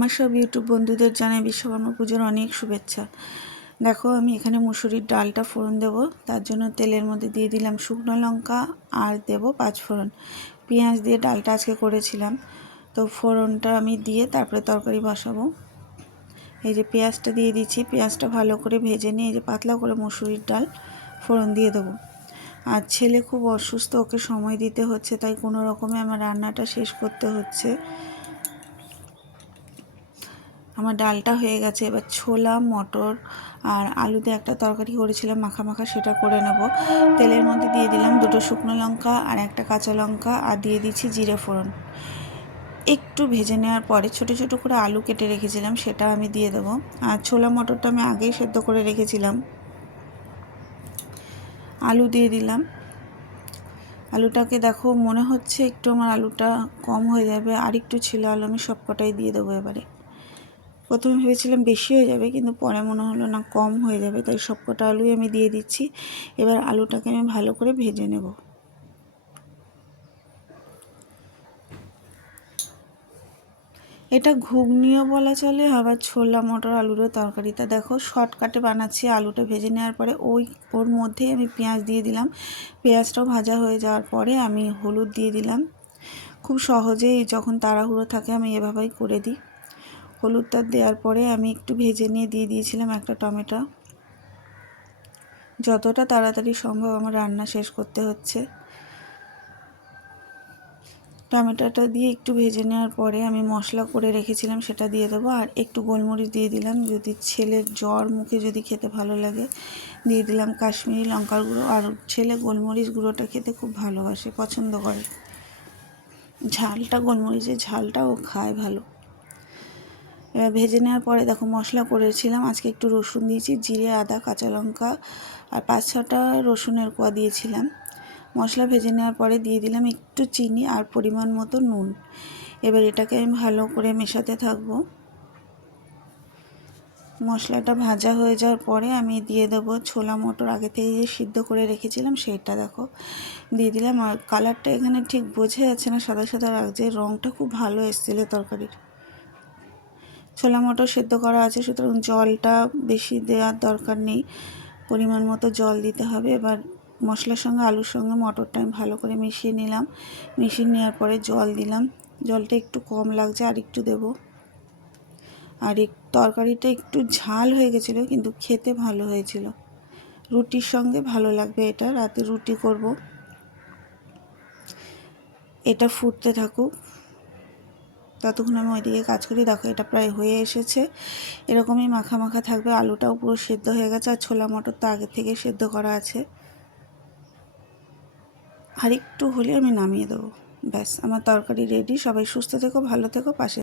আমার সব ইউটিউব বন্ধুদের জানাই বিশ্বকর্মা পুজোর অনেক শুভেচ্ছা। দেখো, আমি এখানে মুসুরির ডালটা ফোড়ন দেব। তার জন্য তেলের মধ্যে দিয়ে দিলাম শুকনো লঙ্কা আর দেব পাঁচ ফোড়ন। পেঁয়াজ দিয়ে ডালটা আজকে করেছিলাম। তো ফোড়নটা আমি দিয়ে তারপরে তরকারি বসাবো। এই যে পেঁয়াজটা দিয়ে দিচ্ছি, পেঁয়াজটা ভালো করে ভেজে নিয়ে এই যে পাতলা করে মুসুরির ডাল ফোড়ন দিয়ে দেবো। আর ছেলে খুব অসুস্থ, ওকে সময় দিতে হচ্ছে, তাই কোনো রকমে আমার রান্নাটা শেষ করতে হচ্ছে। আমার ডালটা হয়ে গেছে। এবার ছোলা, মটর আর আলুতে একটা তরকারি করেছিলাম, মাখা মাখা সেটা করে নেব। তেলের মধ্যে দিয়ে দিলাম দুটো শুকনো লঙ্কা আর একটা কাঁচা লঙ্কা আর দিয়ে দিচ্ছি জিরে ফোড়ন। একটু ভেজে নেওয়ার পরে ছোট ছোট করে আলু কেটে রেখেছিলাম, সেটা আমি দিয়ে দেবো। আর ছোলা, মটরটা আমি আগেই সেদ্ধ করে রেখেছিলাম। আলু দিয়ে দিলাম। আলুটাকে দেখো, মনে হচ্ছে একটু আমার আলুটা কম হয়ে যাবে। আর একটু ছিল আলু, আমি সবকটাই দিয়ে দেবো এবারে। প্রথমে ভেবেছিলাম বেশি হয়ে যাবে, কিন্তু পরে মনে হলো না কম হয়ে যাবে, তাই সবকটা আলুই আমি দিয়ে দিচ্ছি। এবার আলুটাকে আমি ভালো করে ভেজে নেব। এটা ঘুগনিও বলা চলে, আবার ছোলা মটর আলুরও তরকারিটা। দেখো, শর্টকাটে বানাচ্ছি আলুটা ভেজে নেওয়ার পরে ওই, ওর মধ্যেই আমি পেঁয়াজ দিয়ে দিলাম। পেঁয়াজটাও ভাজা হয়ে যাওয়ার পরে আমি হলুদ দিয়ে দিলাম। খুব সহজেই যখন তাড়াহুড়ো থাকে আমি এভাবেই করে দিই। হলুদটা দেওয়ার পরে আমি একটু ভেজে নিয়ে দিয়ে দিয়েছিলাম একটা টমেটো। যতটা তাড়াতাড়ি সম্ভব আমার রান্না শেষ করতে হচ্ছে। টমেটোটা দিয়ে একটু ভেজে নেওয়ার পরে আমি মশলা করে রেখেছিলাম, সেটা দিয়ে দেবো। আর একটু গোলমরিচ দিয়ে দিলাম, যদি ছেলের জ্বর মুখে যদি খেতে ভালো লাগে, দিয়ে দিলাম কাশ্মীরি লঙ্কার গুঁড়ো। আর ছেলে গোলমরিচ গুঁড়োটা খেতে খুব ভালোবাসে, পছন্দ করে। ঝালটা, গোলমরিচের ঝালটাও খায় ভালো। এবার ভেজে নেওয়ার পরে দেখো মশলা করেছিলাম। আজকে একটু রসুন দিয়েছি, জিরে, আদা, কাঁচা লঙ্কা আর পাঁচ ছটা রসুনের কোয়া দিয়েছিলাম। মশলা ভেজে নেওয়ার পরে দিয়ে দিলাম একটু চিনি আর পরিমাণ মতো নুন। এবার এটাকে আমি ভালো করে মেশাতে থাকব। মশলাটা ভাজা হয়ে যাওয়ার পরে আমি দিয়ে দেবো ছোলা মটর। আগে থেকে যে সিদ্ধ করে রেখেছিলাম সেইটা দেখো। দিয়ে দিলাম আর কালারটা এখানে ঠিক বোঝা যাচ্ছে না, সাদা সাদা লাগছে। রঙটা খুব ভালো এসেছিল তরকারির। ছোলা মটর সেদ্ধ করা আছে, সুতরাং জলটা বেশি দেওয়ার দরকার নেই। পরিমাণ মতো জল দিতে হবে। এবার মশলার সঙ্গে আলুর সঙ্গে মটরটা আমি ভালো করে মিশিয়ে নিলাম। মিশিয়ে নেওয়ার পরে জল দিলাম। জলটা একটু কম লাগছে, আর একটু দেব। আর এক তরকারিটা একটু ঝাল হয়ে গেছিল, কিন্তু খেতে ভালো হয়েছিল। রুটির সঙ্গে ভালো লাগবে এটা, রাতে রুটি করব। এটা ফুটতে থাকুক। ততক্ষণ আমি ওইদিকে কাজ করি। দেখো এটা প্রায় হয়ে এসেছে। এরকমই মাখা মাখা থাকবে। আলুটাও পুরো সেদ্ধ হয়ে গেছে আর ছোলা মটর তো আগে থেকে সেদ্ধ করা আছে। আর একটু হলে আমি নামিয়ে দেবো। ব্যাস, আমার তরকারি রেডি সবাই সুস্থ থেকো, ভালো থেকো, পাশে